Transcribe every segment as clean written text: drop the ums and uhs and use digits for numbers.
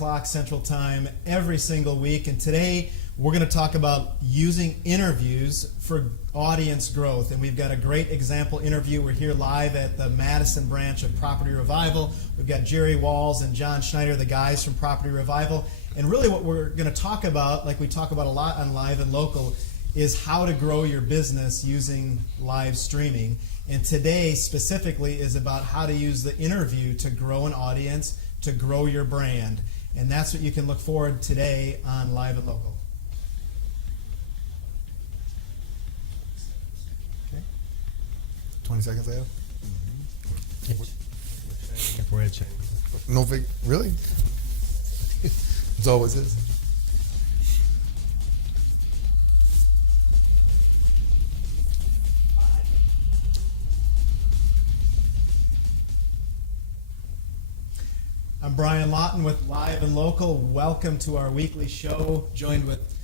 o'clock Central Time every single week. And today we're going to talk about using interviews for audience growth. And we've got a great example interview. We're here live at the Madison branch of Property Revival. We've got Jerry Walls and John Schneider, the guys from Property Revival. And really what we're going to talk about, like we talk about a lot on Live and Local, is how to grow your business using live streaming. And today specifically is about how to use the interview to grow an audience, to grow your brand. And that's what you can look forward to today on Live and Local. Okay. 20 seconds I have? No fake, really? It's always is. I'm Brian Lawton with Live and Local. Welcome to our weekly show. Joined with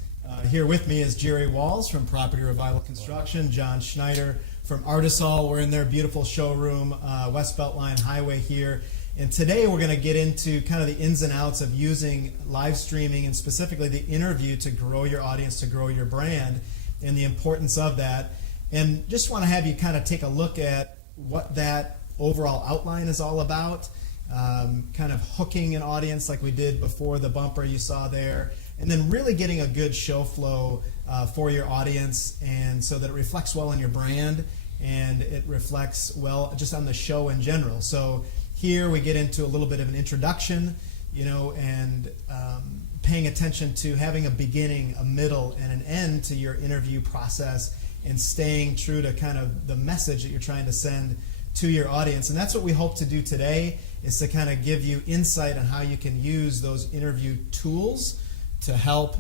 here with me is Jerry Walls from Property Revival Construction, John Schneider from Artisol. We're in their beautiful showroom, West Beltline Highway here. And today we're going to get into kind of the ins and outs of using live streaming and specifically the interview to grow your audience, to grow your brand, and the importance of that. And just want to have you kind of take a look at what that overall outline is all about. Kind of hooking an audience like we did before the bumper you saw there, and then really getting a good show flow for your audience, and so that it reflects well on your brand and it reflects well just on the show in general. So here we get into a little bit of an introduction, and paying attention to having a beginning, a middle, and an end to your interview process, and staying true to kind of the message that you're trying to send to your audience. And that's what we hope to do today, is to kind of give you insight on how you can use those interview tools to help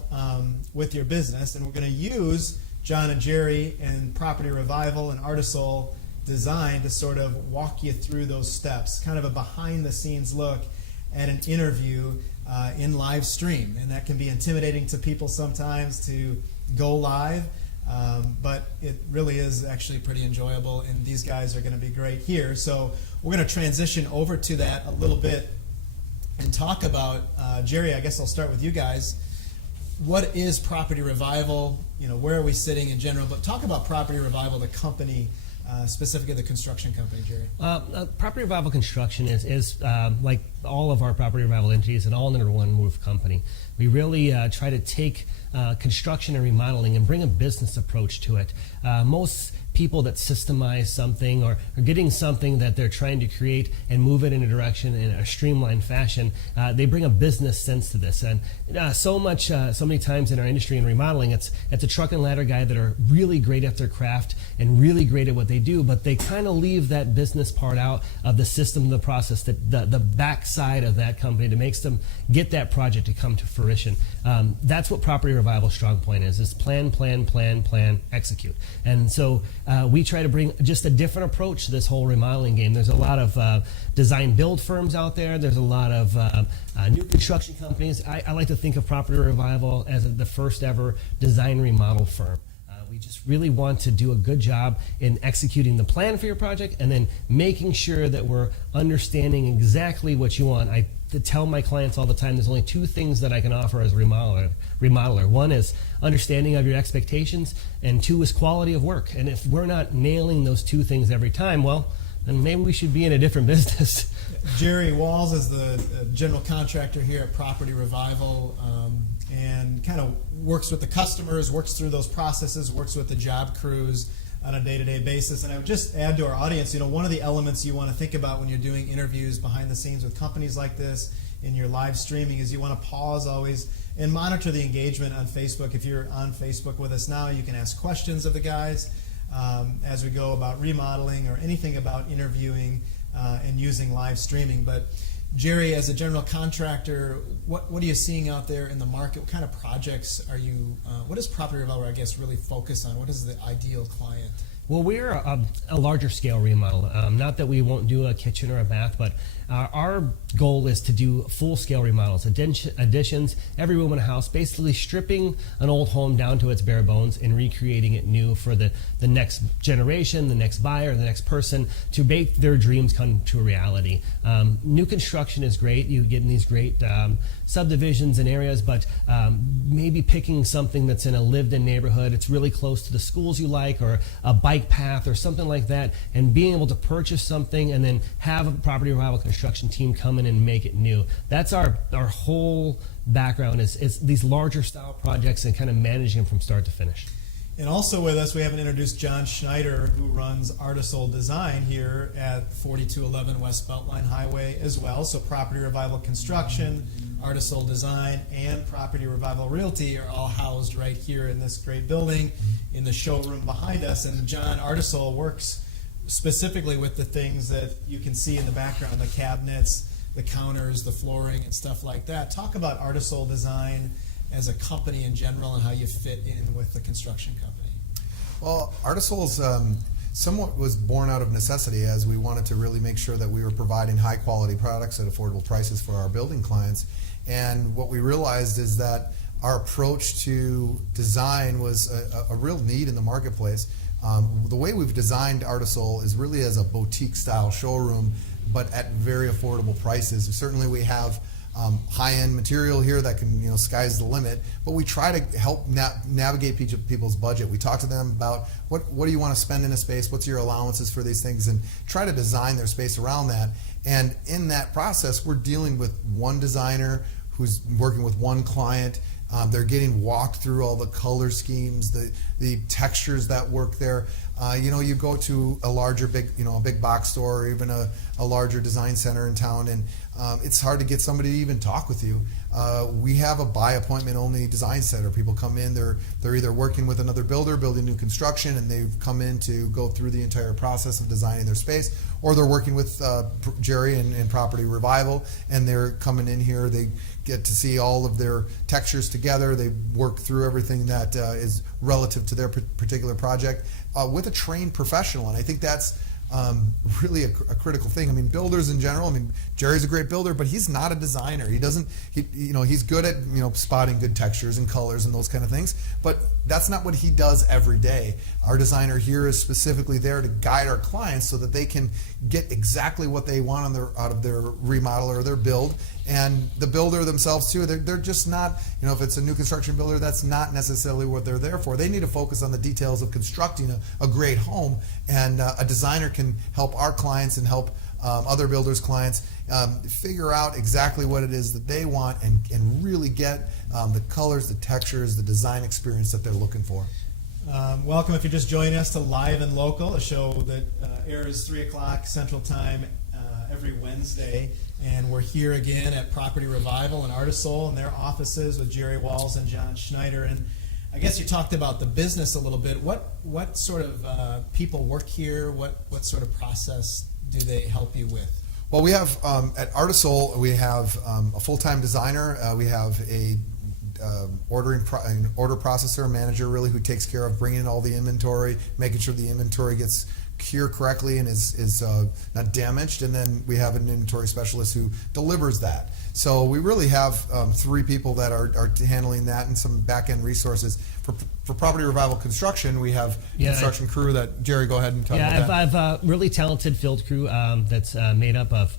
with your business. And we're going to use John and Jerry and Property Revival and Artisol Design to sort of walk you through those steps, kind of a behind-the-scenes look at an interview in live stream. And that can be intimidating to people sometimes to go live. But it really is actually pretty enjoyable, and these guys are going to be great here. So we're going to transition over to that a little bit and talk about, Jerry, I guess I'll start with you guys. What is Property Revival? Where are we sitting in general? But talk about Property Revival, the company, specifically the construction company, Jerry. Property Revival Construction is like all of our Property Revival entities, an all-under-one roof company. We really try to take construction and remodeling and bring a business approach to it. Most people that systemize something or are getting something that they're trying to create and move it in a direction in a streamlined fashion, they bring a business sense to this. And so many times in our industry in remodeling, it's a truck and ladder guy that are really great at their craft and really great at what they do, but they kind of leave that business part out of the system, the process, the backside of that company that makes them get that project to come to fruition. That's what Property Revival's strong point is plan, execute. And so we try to bring just a different approach to this whole remodeling game. There's a lot of design build firms out there. There's a lot of new construction companies. I like to think of Property Revival as the first ever design remodel firm. We just really want to do a good job in executing the plan for your project and then making sure that we're understanding exactly what you want. I tell my clients all the time there's only two things that I can offer as a remodeler. One is understanding of your expectations, and two is quality of work. And if we're not nailing those two things every time, well, then maybe we should be in a different business. Jerry Walls is the general contractor here at Property Revival, and kind of works with the customers, works through those processes, works with the job crews on a day-to-day basis. And I would just add to our audience, one of the elements you want to think about when you're doing interviews behind the scenes with companies like this in your live streaming is you want to pause always and monitor the engagement on Facebook. If you're on Facebook with us now, you can ask questions of the guys as we go about remodeling or anything about interviewing and using live streaming. But Jerry, as a general contractor, what are you seeing out there in the market? What kind of projects are you, what does Property Revival, I guess, really focus on? What is the ideal client? Well, we're a larger scale remodel. Not that we won't do a kitchen or a bath, but our goal is to do full scale remodels, additions, every room in a house, basically stripping an old home down to its bare bones and recreating it new for the next generation, the next buyer, the next person, to make their dreams come to a reality. New construction is great. You get in these great subdivisions and areas, but maybe picking something that's in a lived-in neighborhood, it's really close to the schools you like, or a bike path or something like that, and being able to purchase something and then have a property revival construction team come in and make it new. That's our whole background is these larger style projects and kind of managing them from start to finish. And also with us, we haven't introduced John Schneider, who runs Artisol Design here at 4211 West Beltline Highway as well. So Property Revival Construction, Artisol Design, and Property Revival Realty are all housed right here in this great building in the showroom behind us. And John, Artisol works specifically with the things that you can see in the background, the cabinets, the counters, the flooring, and stuff like that. Talk about Artisol Design as a company in general and how you fit in with the construction company. Well, Artisol's somewhat was born out of necessity, as we wanted to really make sure that we were providing high quality products at affordable prices for our building clients. And what we realized is that our approach to design was a real need in the marketplace. The way we've designed Artisol is really as a boutique style showroom, but at very affordable prices. Certainly we have high-end material here that can, sky's the limit, but we try to help navigate people's budget. We talk to them about what do you want to spend in a space, what's your allowances for these things, and try to design their space around that. And in that process, we're dealing with one designer who's working with one client. They're getting walked through all the color schemes, the textures that work there. You go to a big box store, or even a larger design center in town, and it's hard to get somebody to even talk with you. We have a by appointment only design center. People come in, they're either working with another builder, building new construction, and they've come in to go through the entire process of designing their space, or they're working with Jerry and Property Revival, and they're coming in here. They get to see all of their textures together. They work through everything that is relative to their particular project with a trained professional, and I think that's really a critical thing. I mean, builders in general. I mean, Jerry's a great builder, but he's not a designer. He's good at spotting good textures and colors and those kind of things, but that's not what he does every day. Our designer here is specifically there to guide our clients so that they can get exactly what they want out of their remodel or their build. And the builder themselves too, they're just not, if it's a new construction builder, that's not necessarily what they're there for. They need to focus on the details of constructing a great home, and a designer can help our clients and help other builders' clients figure out exactly what it is that they want and really get the colors, the textures, the design experience that they're looking for. Welcome, if you're just joining us, to Live and Local, a show that airs 3 o'clock Central Time every Wednesday. And we're here again at Property Revival and Artisol and their offices with Jerry Walls and John Schneider. And I guess you talked about the business a little bit. What sort of people work here? What sort of process do they help you with? Well, we have at Artisol, we have a full-time designer. We have a order processor manager, really, who takes care of bringing in all the inventory, making sure the inventory gets cured correctly and is not damaged, and then we have an inventory specialist who delivers that. So we really have 3 people that are handling that, and some back-end resources. For Property Revival Construction, we have construction crew that, Jerry, go ahead and talk about that. I've a really talented field crew that's made up of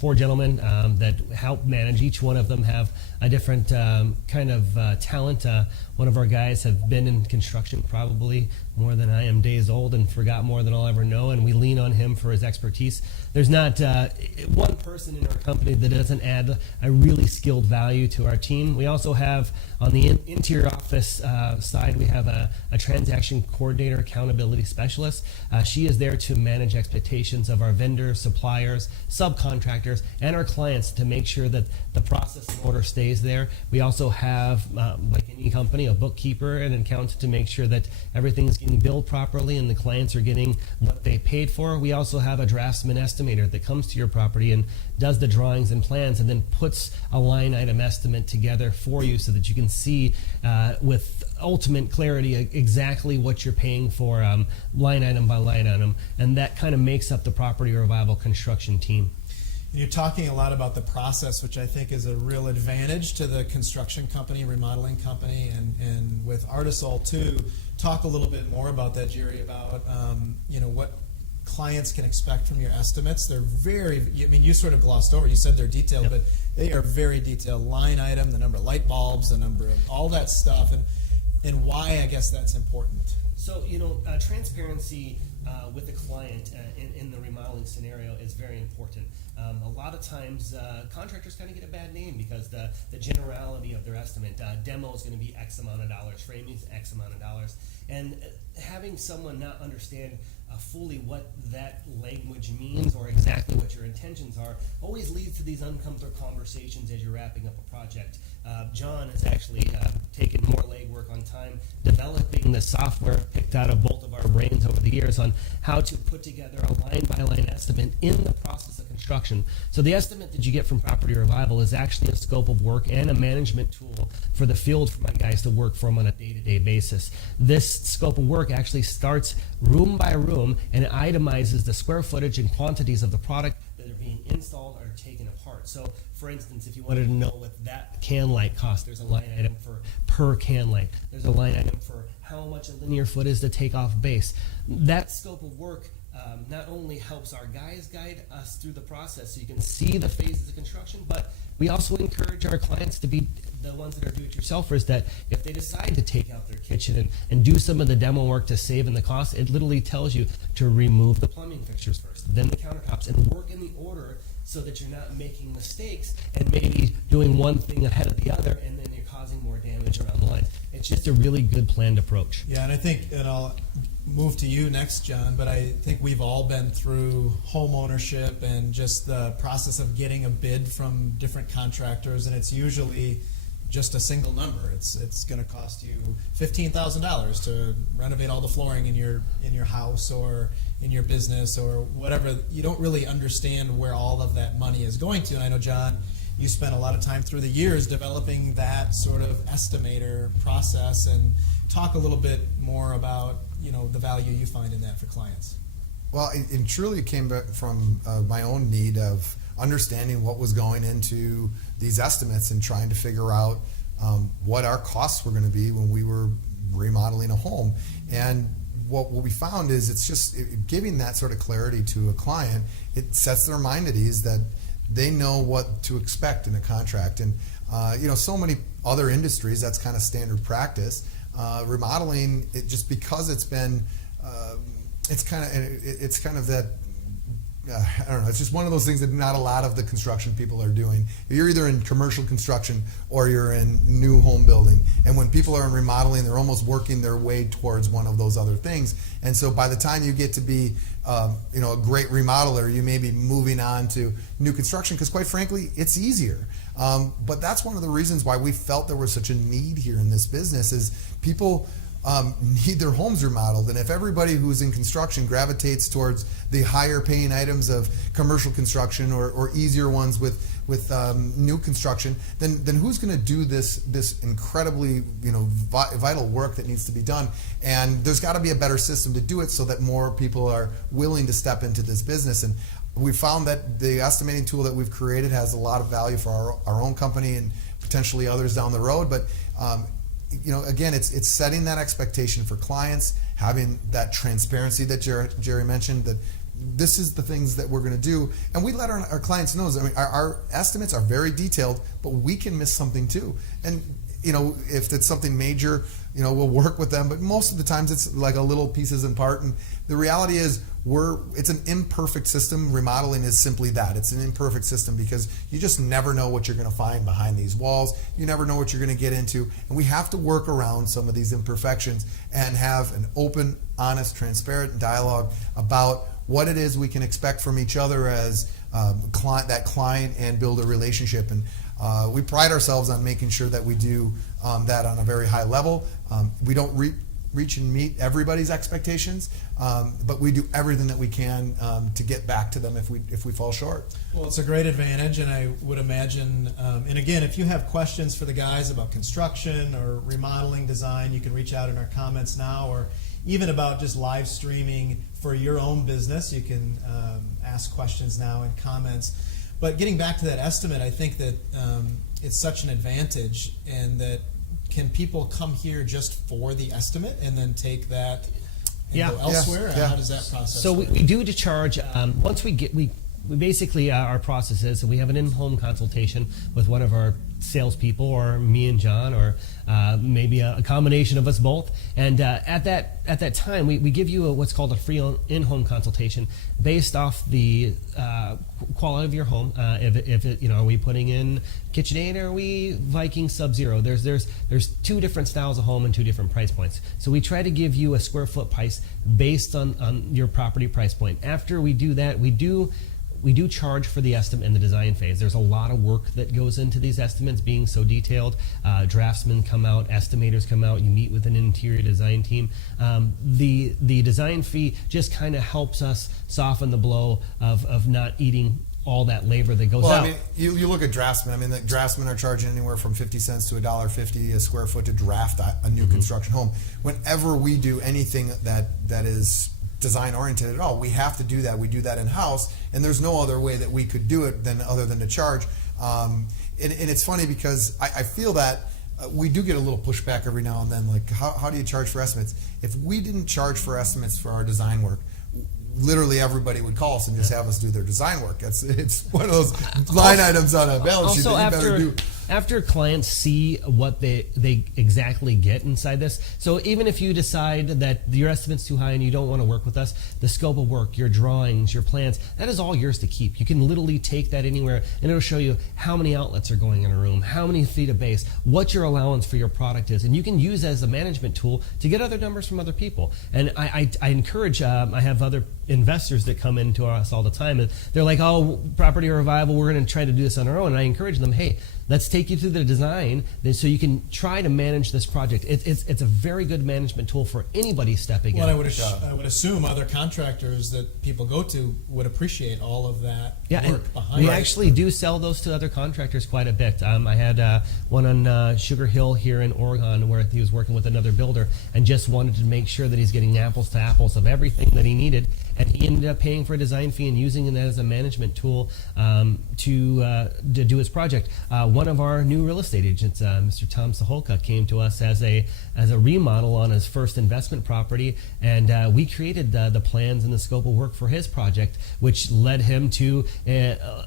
4 gentlemen that help manage. Each one of them have a different kind of talent. One of our guys have been in construction probably more than I am days old and forgot more than I'll ever know, and we lean on him for his expertise. There's not one person in our company that doesn't add a really skilled value to our team. We also have, on the interior office side, we have a transaction coordinator, accountability specialist. She is there to manage expectations of our vendors, suppliers, subcontractors, and our clients to make sure that the process and order stays there. We also have, like any company, a bookkeeper and an accountant to make sure that everything is getting billed properly and the clients are getting what they paid for. We also have a draftsman estimator that comes to your property and does the drawings and plans and then puts a line item estimate together for you so that you can see with with ultimate clarity exactly what you're paying for, line item by line item, and that kind of makes up the property revival construction team. You're talking a lot about the process, which I think is a real advantage to the construction company, remodeling company, and with Artisol too. Talk a little bit more about that, Jerry, about what clients can expect from your estimates. They're very, I mean, you sort of glossed over, you said they're detailed, Yep. but they are very detailed. Line item, the number of light bulbs, the number of all that stuff, and why I guess that's important. So, transparency with the client in the remodeling scenario is very important. A lot of times, contractors kind of get a bad name because the generality of their estimate, demo is going to be X amount of dollars, framing is X amount of dollars, and having someone not understand fully what that language means or exactly what your intentions are always leads to these uncomfortable conversations as you're wrapping up a project. John has actually taken more legwork on time developing the software picked out of both of our brains over the years on how to put together a line-by-line estimate in the process of construction. So the estimate that you get from Property Revival is actually a scope of work and a management tool for the field for my guys to work from on a day-to-day basis. This scope of work actually starts room by room and it itemizes the square footage and quantities of the product that are being installed or taken apart. So, for instance, if you wanted to know what that can light costs, there's a line item for per can light. There's a line item for how much a linear foot is to take off base. That scope of work not only helps our guys guide us through the process so you can see the phases of construction, but we also encourage our clients to be the ones that are do-it-yourselfers, that if they decide to take out their kitchen and do some of the demo work to save in the cost, it literally tells you to remove the plumbing fixtures first, then the countertops, and work in the order so that you're not making mistakes and maybe doing one thing ahead of the other, and then you're causing more damage around the line. It's just a really good planned approach. Yeah, and I think, and I'll move to you next, John, but I think we've all been through home ownership and just the process of getting a bid from different contractors, and it's usually just a single number. It's going to cost you $15,000 to renovate all the flooring in your house or in your business or whatever. You don't really understand where all of that money is going to. And I know, John, you spent a lot of time through the years developing that sort of estimator process, and talk a little bit more about the value you find in that for clients. Well, it truly came back from my own need of understanding what was going into these estimates and trying to figure out what our costs were going to be when we were remodeling a home. And what we found is it's just giving that sort of clarity to a client. It sets their mind at ease that they know what to expect in a contract. And so many other industries, that's kind of standard practice. Remodeling, just because it's been, it's kind of that. I don't know. It's just one of those things that not a lot of the construction people are doing. You're either in commercial construction or you're in new home building. And when people are in remodeling, they're almost working their way towards one of those other things. And so by the time you get to be, a great remodeler, you may be moving on to new construction because, quite frankly, it's easier. But that's one of the reasons why we felt there was such a need here in this business is people need their homes remodeled, and if everybody who's in construction gravitates towards the higher paying items of commercial construction or easier ones with new construction, then who's going to do this incredibly vital work that needs to be done? And there's got to be a better system to do it so that more people are willing to step into this business. And we found that the estimating tool that we've created has a lot of value for our own company and potentially others down the road, but again, it's setting that expectation for clients, having that transparency that Jerry mentioned, that this is the things that we're going to do. And we let our clients know. I mean, our estimates are very detailed, but we can miss something too. And, if it's something major, we'll work with them. But most of the times it's like a little pieces and part. And the reality is it's an imperfect system. Remodeling is simply that. It's an imperfect system because you just never know what you're going to find behind these walls. You never know what you're going to get into. And we have to work around some of these imperfections and have an open, honest, transparent dialogue about what it is we can expect from each other as that client and build a relationship. And we pride ourselves on making sure that we do that on a very high level. We don't reach and meet everybody's expectations, but we do everything that we can to get back to them if we fall short. Well, it's a great advantage, and I would imagine, and again, if you have questions for the guys about construction or remodeling design, you can reach out in our comments now, or even about just live streaming for your own business, you can ask questions now in comments. But getting back to that estimate, I think that it's such an advantage, and that can people come here just for the estimate and then take that and go elsewhere? Yeah. How does that process So work? we do to charge once we basically our process is that we have an in-home consultation with one of our salespeople, or me and John, or maybe a combination of us both. And at that time, we give you what's called a free in-home consultation based off the quality of your home. If it, are we putting in KitchenAid, or are we Viking Sub-Zero? There's two different styles of home and two different price points. So we try to give you a square foot price based on your property price point. After we do that, we do charge for the estimate in the design phase. There's a lot of work that goes into these estimates being so detailed. Draftsmen come out, estimators come out, you meet with an interior design team. The design fee just kind of helps us soften the blow of not eating all that labor that goes out. I mean, you look at draftsmen. I mean, the draftsmen are charging anywhere from 50 cents to $1.50 a square foot to draft a new construction home. Whenever we do anything that is design oriented at all, we have to do that. We do that in house, and there's no other way that we could do it other than to charge. And it's funny because I feel that we do get a little pushback every now and then. Like, how do you charge for estimates? If we didn't charge for estimates for our design work, literally everybody would call us and just have us do their design work. It's one of those line items on a balance sheet that you better do. After clients see what they exactly get inside this, so even if you decide that your estimate's too high and you don't want to work with us, the scope of work, your drawings, your plans, that is all yours to keep. You can literally take that anywhere, and it'll show you how many outlets are going in a room, how many feet of base, what your allowance for your product is, and you can use it as a management tool to get other numbers from other people. And I encourage, I have other investors that come into us all the time, and they're like, oh, property revival, we're going to try to do this on our own. And I encourage them, hey, let's take you through the design so you can try to manage this project. It's a very good management tool for anybody stepping in. I would assume other contractors that people go to would appreciate all of that work behind it. We actually do sell those to other contractors quite a bit. I had one on Sugar Hill here in Oregon where he was working with another builder and just wanted to make sure that he's getting apples to apples of everything that he needed. And he ended up paying for a design fee and using it as a management tool to do his project. One of our new real estate agents, Mr. Tom Saholka, came to us as a remodel on his first investment property, and we created the plans and the scope of work for his project, which led him to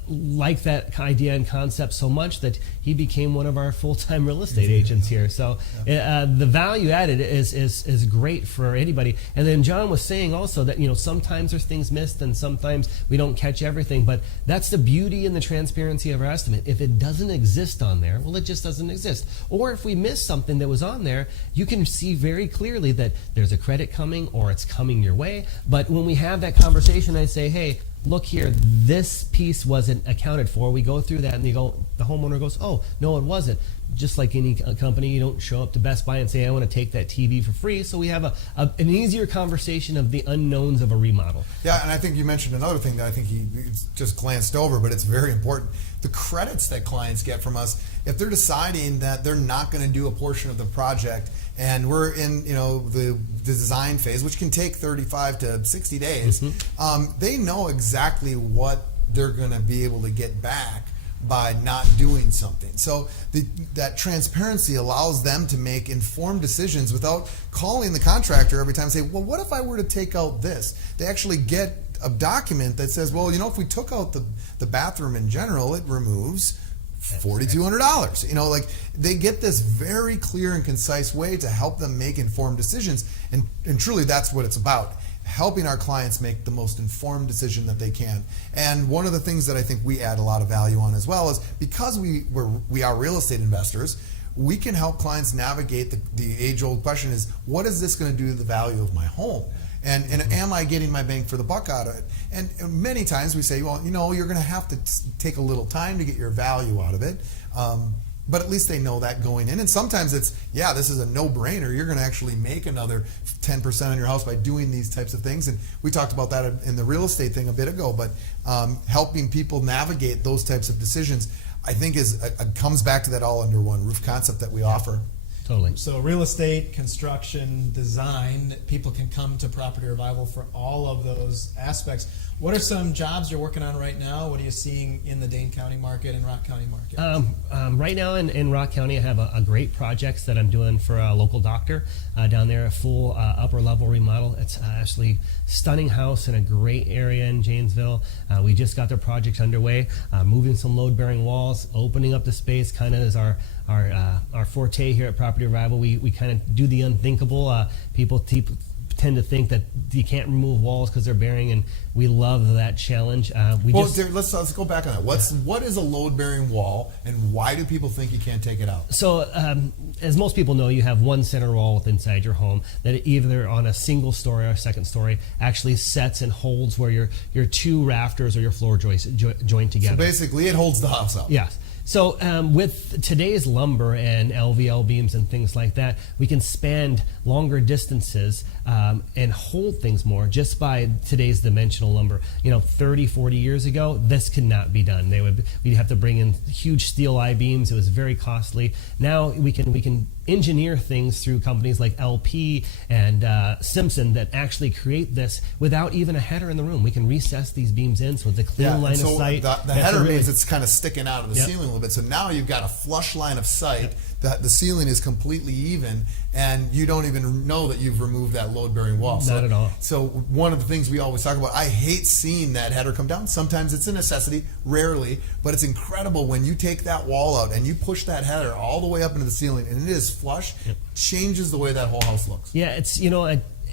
like that idea and concept so much that he became one of our full-time real estate agents here. So the value added is great for anybody. And then John was saying also that sometimes there's things missed and sometimes we don't catch everything, but that's the beauty and the transparency of our estimate. If it doesn't exist on there, well, it just doesn't exist. Or if we miss something that was on there, you can see very clearly that there's a credit coming or it's coming your way. But when we have that conversation, I say, hey, look here, this piece wasn't accounted for. We go through that and the homeowner goes, oh, no, it wasn't. Just like any company, you don't show up to Best Buy and say, I want to take that TV for free. So we have an easier conversation of the unknowns of a remodel. Yeah, and I think you mentioned another thing that I think he just glanced over, but it's very important. The credits that clients get from us, if they're deciding that they're not going to do a portion of the project, and we're in the design phase, which can take 35 to 60 days, they know exactly what they're going to be able to get back by not doing something. So that transparency allows them to make informed decisions without calling the contractor every time and say, well, what if I were to take out this? They actually get a document that says, well, if we took out the bathroom in general, it removes $4,200. Like they get this very clear and concise way to help them make informed decisions. And truly that's what it's about. Helping our clients make the most informed decision that they can. And one of the things that I think we add a lot of value on as well is because we are real estate investors, we can help clients navigate the age-old question is, what is this going to do to the value of my home? And am I getting my bang for the buck out of it? And many times we say, well, you're going to have to take a little time to get your value out of it. But at least they know that going in. And sometimes it's, yeah, this is a no-brainer. You're going to actually make another 10% on your house by doing these types of things. And we talked about that in the real estate thing a bit ago. But helping people navigate those types of decisions, I think, comes back to that all under one roof concept that we offer. Totally. So real estate, construction, design, people can come to Property Revival for all of those aspects. What are some jobs you're working on right now? What are you seeing in the Dane County market and Rock County market? Right now in Rock County, I have a great project that I'm doing for a local doctor down there, a full upper level remodel. It's actually stunning house in a great area in Janesville. We just got the project underway, moving some load bearing walls, opening up the space, kind of as our forte here at Property Revival. We kind of do the unthinkable. People tend to think that you can't remove walls because they're bearing, and we love that challenge. Let's go back on that. What is a load bearing wall, and why do people think you can't take it out? So, as most people know, you have one center wall inside your home that either on a single story or a second story actually sets and holds where your two rafters or your floor joints join together. So basically, it holds the house up. Yes. So with today's lumber and LVL beams and things like that, we can span longer distances and hold things more just by today's dimensional lumber. 30, 40 years ago, this could not be done. We'd have to bring in huge steel I-beams. It was very costly. Now we can engineer things through companies like LP and Simpson that actually create this without even a header in the room. We can recess these beams in so it's a clear line of sight. The header means it's kind of sticking out of the ceiling a little bit. So now you've got a flush line of sight. That the ceiling is completely even, and you don't even know that you've removed that load-bearing wall. Not at all. So one of the things we always talk about, I hate seeing that header come down. Sometimes it's a necessity, rarely, but it's incredible when you take that wall out and you push that header all the way up into the ceiling, and it is flush, changes the way that whole house looks. Yeah, it's,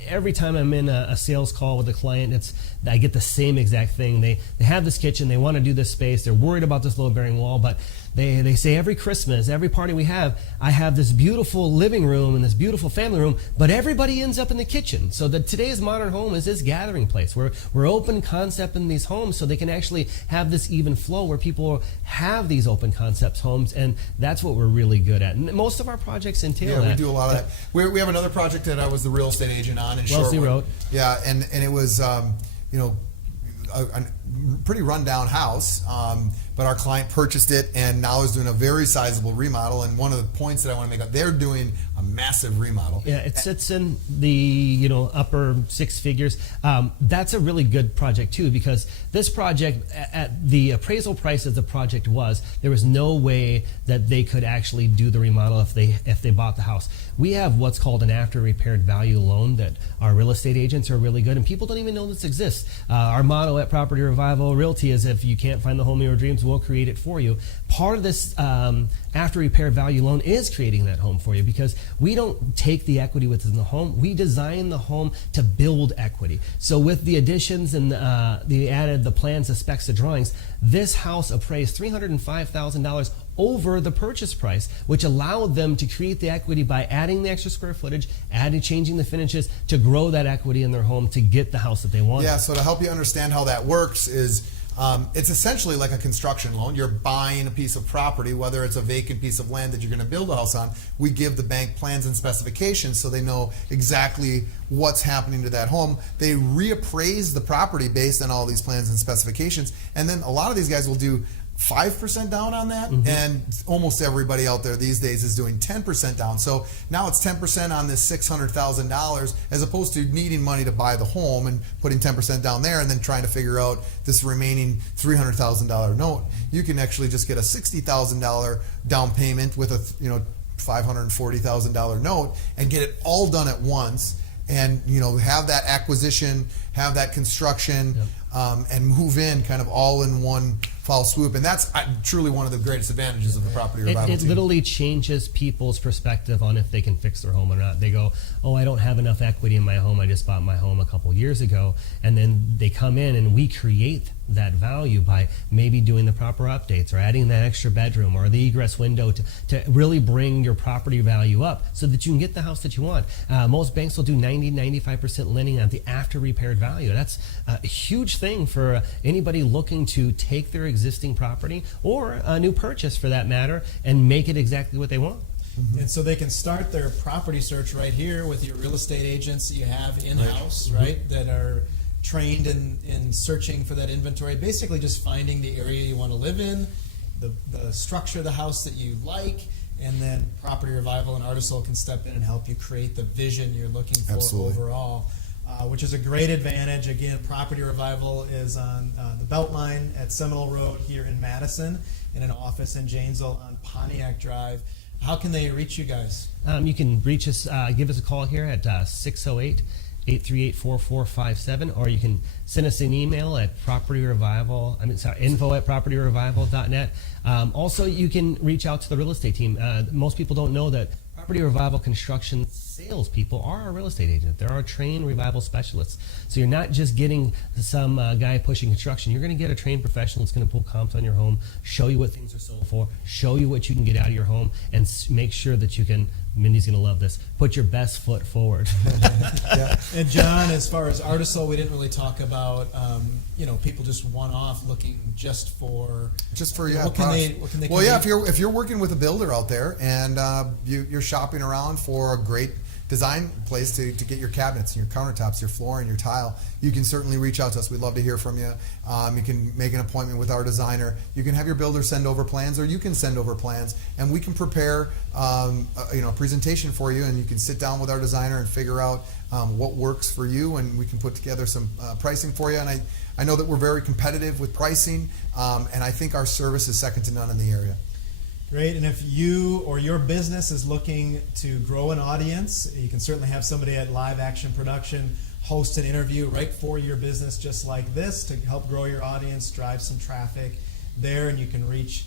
every time I'm in a sales call with a client, I get the same exact thing. They have this kitchen, they want to do this space, they're worried about this load-bearing wall, but they say every Christmas, every party we have, I have this beautiful living room and this beautiful family room, but everybody ends up in the kitchen. So today's modern home is this gathering place. We're open concept in these homes so they can actually have this even flow where people have these open concepts homes, and that's what we're really good at. And most of our projects entail that. Yeah, we do a lot of that. We have another project that I was the real estate agent on in Wellesley Road. Yeah, and it was a pretty rundown house, but our client purchased it and now is doing a very sizable remodel. And one of the points that I want to make, they're doing a massive remodel. Yeah, it sits in the upper six figures. That's a really good project too, because this project, at the appraisal price as the project was, there was no way that they could actually do the remodel if they bought the house. We have what's called an after repaired value loan that our real estate agents are really good, and people don't even know this exists. Our motto at Property Revival Realty is, if you can't find the home of your dreams, we'll create it for you. Part of this after repair value loan is creating that home for you, because we don't take the equity within the home. We design the home to build equity. So with the additions and the plans, the specs, the drawings, this house appraised $305,000 over the purchase price, which allowed them to create the equity by adding the extra square footage, changing the finishes to grow that equity in their home to get the house that they want. Yeah, so to help you understand how that works is, it's essentially like a construction loan. You're buying a piece of property, whether it's a vacant piece of land that you're going to build a house on. We give the bank plans and specifications so they know exactly what's happening to that home. They reappraise the property based on all these plans and specifications, and then a lot of these guys will do 5% down on that, and almost everybody out there these days is doing 10% down. So now it's 10% on this $600,000 as opposed to needing money to buy the home and putting 10% down there and then trying to figure out this remaining $300,000 note. You can actually just get a $60,000 down payment with a $540,000 note and get it all done at once, and have that acquisition, have that construction, and move in kind of all in one foul swoop. And that's truly one of the greatest advantages of the Property Revival It team. literally changes people's perspective on if they can fix their home or not. They go, oh, I don't have enough equity in my home. I just bought my home a couple years ago. And then they come in and we create that value by maybe doing the proper updates or adding that extra bedroom or the egress window to really bring your property value up so that you can get the house that you want. Most banks will do 90-95% lending on the after repaired value. That's a huge thing for anybody looking to take their existing property or a new purchase for that matter and make it exactly what they want. And so they can start their property search right here with your real estate agents that you have in-house, right, that are trained in searching for that inventory, basically just finding the area you want to live in, the structure of the house that you like, and then Property Revival and Artisol can step in and help you create the vision you're looking for overall, which is a great advantage. Again, Property Revival is on the Beltline at Seminole Road here in Madison, in an office in Janesville on Pontiac Drive. How can they reach you guys? You can reach us, give us a call here at 608-838-4457, or you can send us an email at info@propertyrevival.net. Also, you can reach out to the real estate team. Most people don't know that Property Revival construction salespeople are our real estate agent. They're our trained revival specialists. So you're not just getting some guy pushing construction. You're going to get a trained professional that's going to pull comps on your home, show you what things are sold for, show you what you can get out of your home, and make sure that you can, Mindy's going to love this, put your best foot forward. Yeah. And John, as far as Artisol, we didn't really talk about, people just one-off looking just for what can they well, yeah, if you're working with a builder out there and you're shopping around for a great design place to get your cabinets and your countertops, your flooring, your tile, you can certainly reach out to us. We'd love to hear from you. You can make an appointment with our designer. You can have your builder send over plans, or you can send over plans, and we can prepare a presentation for you, and you can sit down with our designer and figure out what works for you, and we can put together some pricing for you. And I know that we're very competitive with pricing, and I think our service is second to none in the area. Great, and if you or your business is looking to grow an audience, you can certainly have somebody at Live Action Production host an interview right for your business just like this to help grow your audience, drive some traffic there, and you can reach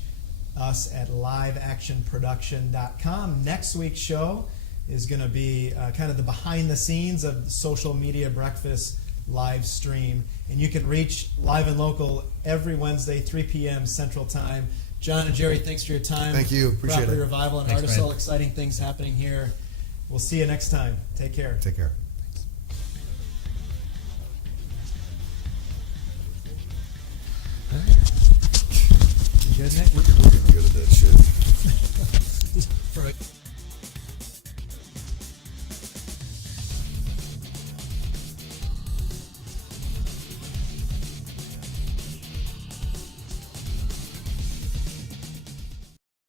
us at liveactionproduction.com. Next week's show is going to be kind of the behind the scenes of the social media breakfast live stream, and you can reach Live and Local every Wednesday, 3 p.m. Central Time. John and Jerry, thanks for your time. Thank you. Appreciate Property it. Revival and Thanks, Artisol, Brad. exciting things happening here. We'll see you next time. Take care. Take care. You good, Nick? We're getting good at that shit. For